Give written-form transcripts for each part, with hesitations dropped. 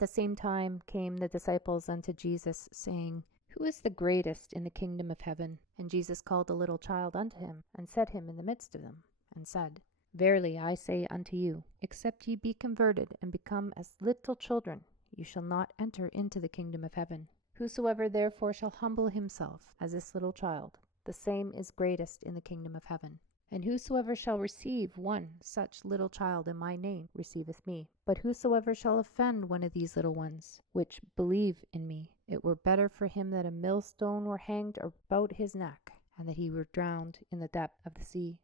At the same time came the disciples unto Jesus, saying, Who is the greatest in the kingdom of heaven? And Jesus called a little child unto him, and set him in the midst of them, and said, Verily I say unto you, except ye be converted, and become as little children, you shall not enter into the kingdom of heaven. Whosoever therefore shall humble himself as this little child, the same is greatest in the kingdom of heaven. And whosoever shall receive one such little child in my name receiveth me. But whosoever shall offend one of these little ones, which believe in me, it were better for him that a millstone were hanged about his neck, and that he were drowned in the depth of the sea.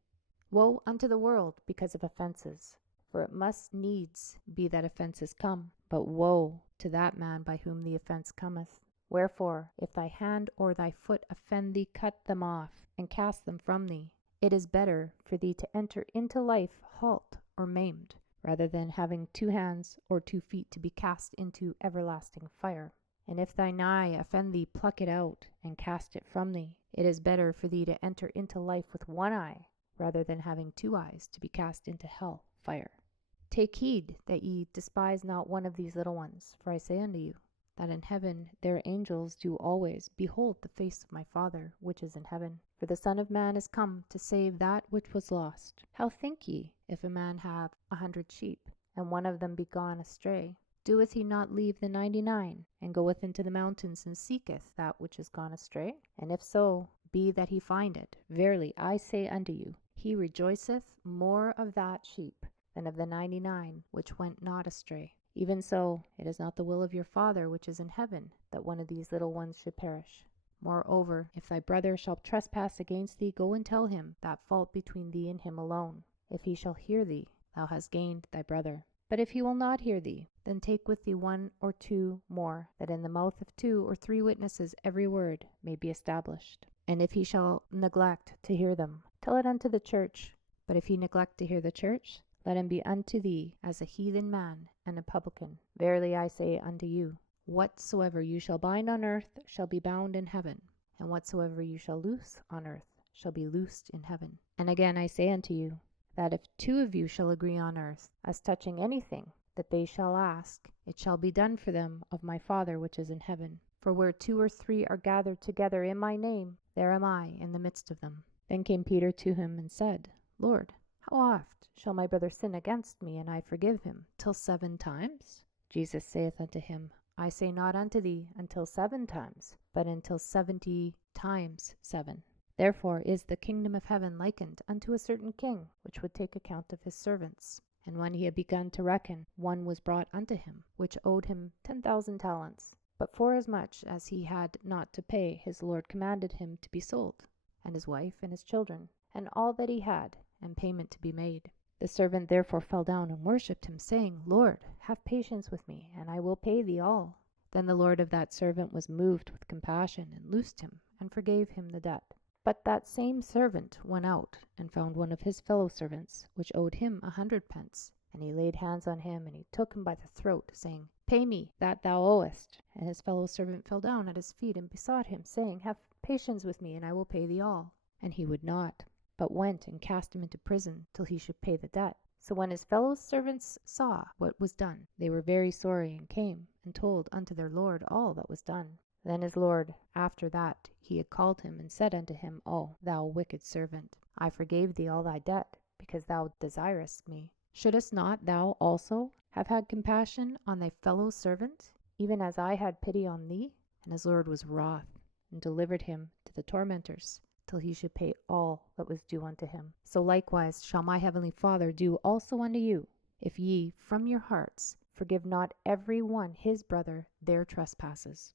Woe unto the world because of offenses, for it must needs be that offenses come. But woe to that man by whom the offense cometh. Wherefore, if thy hand or thy foot offend thee, cut them off, and cast them from thee. It is better for thee to enter into life halt or maimed, rather than having 2 hands or 2 feet to be cast into everlasting fire. And if thine eye offend thee, pluck it out, and cast it from thee. It is better for thee to enter into life with 1 eye, rather than having 2 eyes to be cast into hell fire. Take heed that ye despise not one of these little ones, for I say unto you, that in heaven their angels do always behold the face of my Father which is in heaven. For the Son of Man is come to save that which was lost. How think ye, if a man have 100 sheep, and one of them be gone astray? Doeth he not leave the 99, and goeth into the mountains, and seeketh that which is gone astray? And if so be that he find it, verily I say unto you, he rejoiceth more of that sheep than of the 99 which went not astray. Even so, it is not the will of your Father which is in heaven, that one of these little ones should perish. Moreover, if thy brother shall trespass against thee, go and tell him that fault between thee and him alone. If he shall hear thee, thou hast gained thy brother. But if he will not hear thee, then take with thee 1 or 2 more, that in the mouth of 2 or 3 witnesses every word may be established. And if he shall neglect to hear them, tell it unto the church. But if he neglect to hear the church, let him be unto thee as a heathen man and a publican. Verily I say unto you, whatsoever you shall bind on earth shall be bound in heaven, and whatsoever you shall loose on earth shall be loosed in heaven. And again I say unto you, that if 2 of you shall agree on earth as touching anything that they shall ask, it shall be done for them of my Father which is in heaven. For where 2 or 3 are gathered together in my name, there am I in the midst of them. Then came Peter to him and said, Lord, how oft shall my brother sin against me, and I forgive him? Till 7 times? Jesus saith unto him, I say not unto thee until 7 times, but until 70 times 7. Therefore is the kingdom of heaven likened unto a certain king, which would take account of his servants. And when he had begun to reckon, one was brought unto him, which owed him 10,000 talents. But forasmuch as he had not to pay, his Lord commanded him to be sold, and his wife and his children, and all that he had, and payment to be made. The servant therefore fell down and worshipped him, saying, Lord, have patience with me, and I will pay thee all. Then the Lord of that servant was moved with compassion, and loosed him, and forgave him the debt. But that same servant went out, and found one of his fellow servants, which owed him 100 pence. And he laid hands on him, and he took him by the throat, saying, Pay me that thou owest. And his fellow servant fell down at his feet, and besought him, saying, Have patience with me, and I will pay thee all. And he would not, but went and cast him into prison till he should pay the debt. So when his fellow servants saw what was done, they were very sorry, and came and told unto their Lord all that was done. Then his Lord, after that he had called him, and said unto him, O thou wicked servant, I forgave thee all thy debt, because thou desirest me. Shouldest not thou also have had compassion on thy fellow servant, even as I had pity on thee? And his Lord was wroth, and delivered him to the tormentors, till he should pay all that was due unto him. So likewise shall my heavenly Father do also unto you, if ye from your hearts forgive not every one his brother their trespasses.